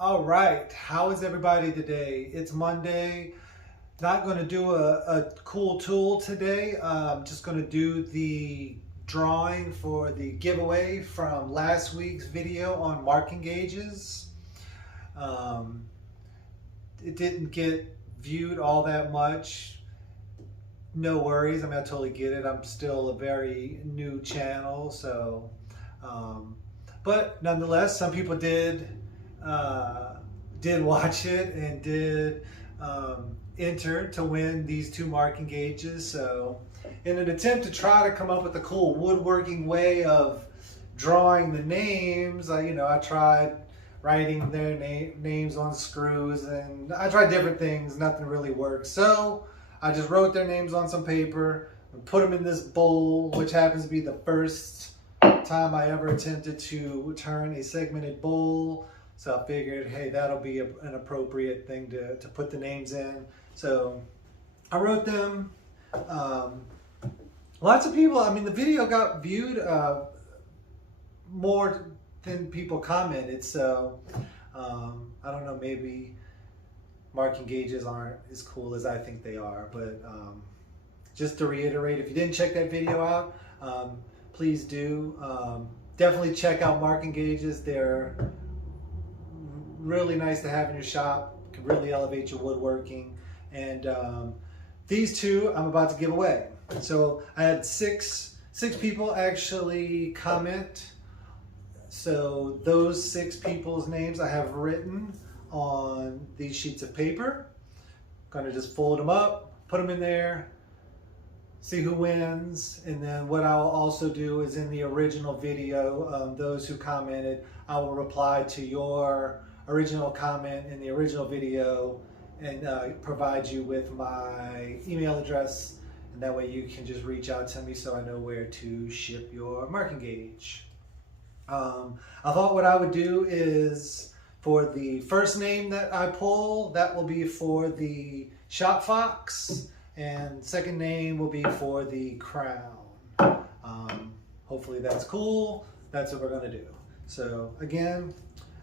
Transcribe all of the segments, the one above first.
All right, how is everybody today? It's Monday. Not going to do a cool tool today. I'm just going to do the drawing for the giveaway from last week's video on marking gauges. Um, it didn't get viewed all that much. No worries. I mean, I totally get it. I'm still a very new channel, so but nonetheless, some people did watch it and did enter to win these two marking gauges. So in an attempt to try to come up with a cool woodworking way of drawing the names, I tried writing their names on screws, and I tried different things. Nothing really worked. So I just wrote their names on some paper and put them in this bowl, which happens to be the first time I ever attempted to turn a segmented bowl. So I figured, hey, that'll be an appropriate thing to put the names in. So I wrote them. Lots of people, I mean, the video got viewed more than people commented. So I don't know, maybe marking gauges aren't as cool as I think they are. But just to reiterate, if you didn't check that video out, please do. Definitely check out marking gauges. They're really nice to have in your shop. Can really elevate your woodworking. And these two I'm about to give away. So I had six people actually comment. So those 6 people's names I have written on these sheets of paper. I'm gonna just fold them up, put them in there, see who wins. And then what I'll also do is in the original video, those who commented, I will reply to your original comment in the original video and provide you with my email address, and that way you can just reach out to me so I know where to ship your marking gauge. I thought what I would do is for the first name that I pull, that will be for the shop fox, and second name will be for the crown. Hopefully that's cool. That's what we're gonna do. So again,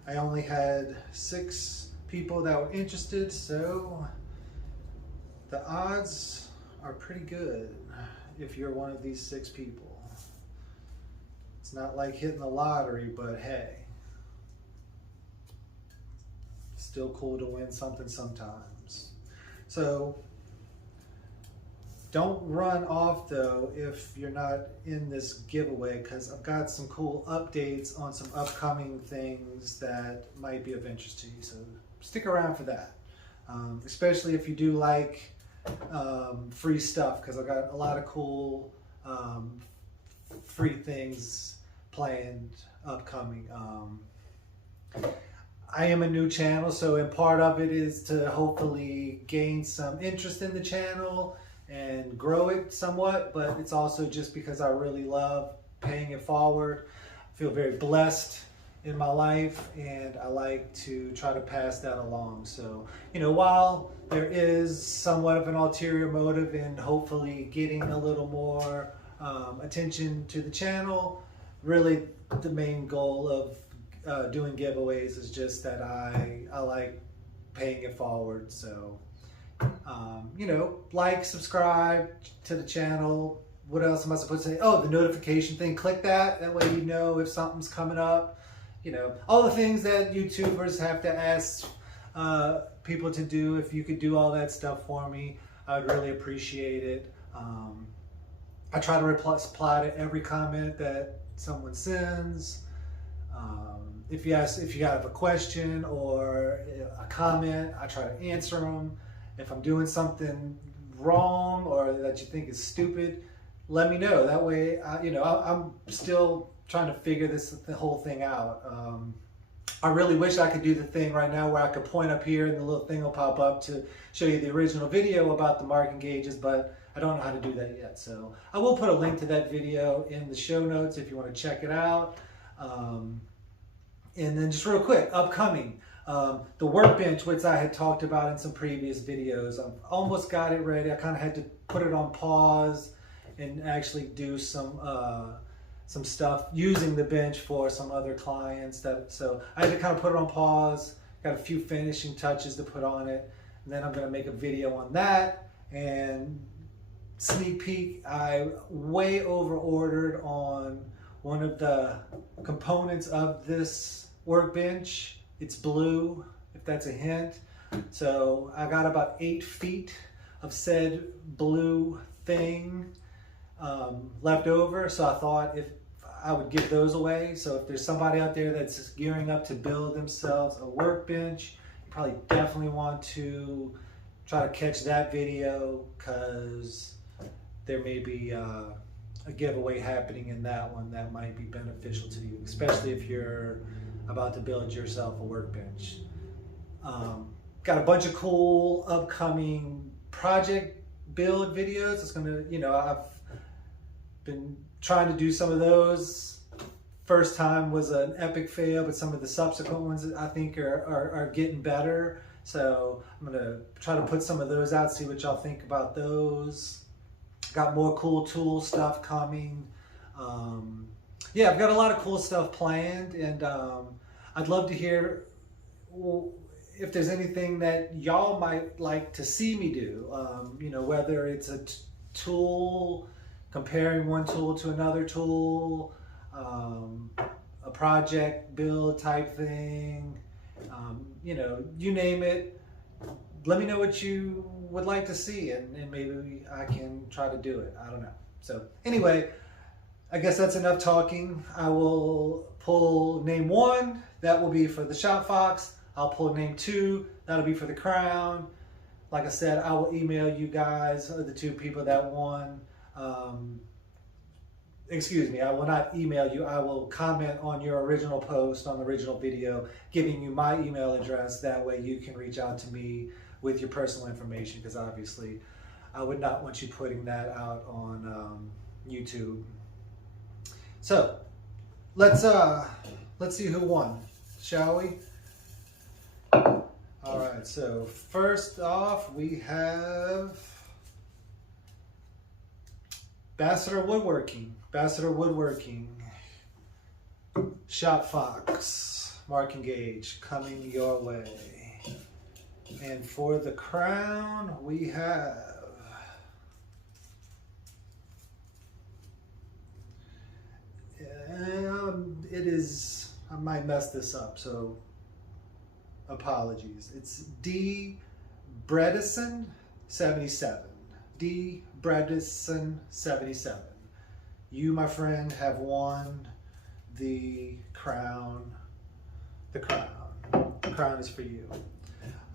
I only had 6 people that were interested, so the odds are pretty good if you're one of these 6 people. It's not like hitting the lottery, but hey, still cool to win something sometimes. So don't run off though if you're not in this giveaway, because I've got some cool updates on some upcoming things that might be of interest to you. So stick around for that, especially if you do like free stuff, because I've got a lot of cool free things planned upcoming. I am a new channel, so in part of it is to hopefully gain some interest in the channel and grow it somewhat, but it's also just because I really love paying it forward. I feel very blessed in my life, and I like to try to pass that along. So, while there is somewhat of an ulterior motive in hopefully getting a little more attention to the channel, really the main goal of doing giveaways is just that I like paying it forward. So like, subscribe to the channel. What else am I supposed to say? Oh, the notification thing, click that. That way you know if something's coming up. All the things that YouTubers have to ask people to do. If you could do all that stuff for me, I would really appreciate it. I try to reply to every comment that someone sends. If you have a question or a comment, I try to answer them. If I'm doing something wrong or that you think is stupid, let me know. That way, I'm still trying to figure the whole thing out. I really wish I could do the thing right now where I could point up here and the little thing will pop up to show you the original video about the marking gauges, but I don't know how to do that yet. So I will put a link to that video in the show notes if you want to check it out. And then just real quick, upcoming, the workbench, which I had talked about in some previous videos. I've almost got it ready. I kind of had to put it on pause and actually do some stuff using the bench for some other clients. So I had to kind of put it on pause, got a few finishing touches to put on it, and then I'm going to make a video on that. And sneak peek, I way over ordered on one of the components of this workbench. It's blue, if that's a hint. So I got about 8 feet of said blue thing left over, so I thought if I would give those away. So if there's somebody out there that's gearing up to build themselves a workbench, you probably definitely want to try to catch that video, because there may be a giveaway happening in that one that might be beneficial to you, especially if you're about to build yourself a workbench. Got a bunch of cool upcoming project build videos. It's gonna, I've been trying to do some of those. First time was an epic fail, but some of the subsequent ones I think are getting better. So I'm gonna try to put some of those out, see what y'all think about those. Got more cool tool stuff coming. Yeah, I've got a lot of cool stuff planned, and I'd love to hear if there's anything that y'all might like to see me do. Whether it's a tool, comparing one tool to another tool, a project build type thing, you name it. Let me know what you would like to see, and maybe I can try to do it. I don't know. So anyway, I guess that's enough talking. I will pull name 1. That will be for the Shop Fox. I'll pull name 2. That'll be for the crown. Like I said, I will email you guys, the 2 people that won. Excuse me, I will not email you. I will comment on your original post, on the original video, giving you my email address. That way you can reach out to me with your personal information, because obviously I would not want you putting that out on YouTube. So let's see who won, shall we? All right, so first off we have Ambassador Woodworking, Shop Fox, Mark and Gauge, coming your way. And for the crown, we have it is, I might mess this up, so apologies. It's D. Bredesen 77. D. Bredesen 77. You, my friend, have won the crown. The crown is for you.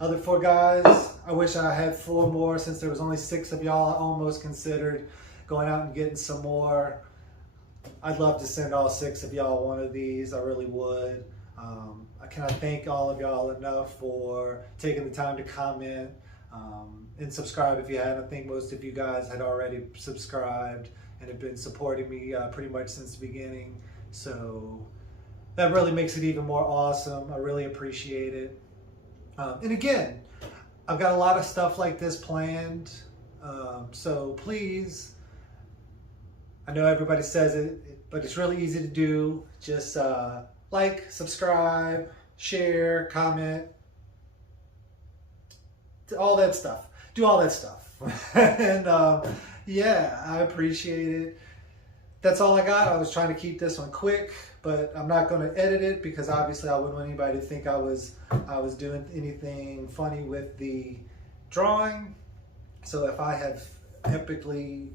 Other 4 guys, I wish I had 4 more. Since there was only 6 of y'all, I almost considered going out and getting some more. I'd love to send all 6 of y'all one of these. I really would. I cannot thank all of y'all enough for taking the time to comment and subscribe if you hadn't. I think most of you guys had already subscribed and have been supporting me pretty much since the beginning. So that really makes it even more awesome. I really appreciate it. And again, I've got a lot of stuff like this planned. So please, I know everybody says it, but it's really easy to do. Just like, subscribe, share, comment, all that stuff. Do all that stuff. And yeah, I appreciate it. That's all I got. I was trying to keep this one quick, but I'm not going to edit it because obviously I wouldn't want anybody to think I was doing anything funny with the drawing. So if I have epically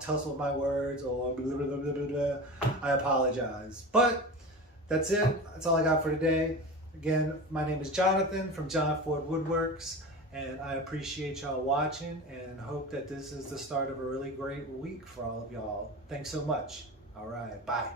tussled my words or blah, blah, blah, blah, blah, I apologize. But that's it. That's all I got for today. Again, my name is Jonathan from Jon Ford Woodworks, and I appreciate y'all watching and hope that this is the start of a really great week for all of y'all. Thanks so much. All right, bye.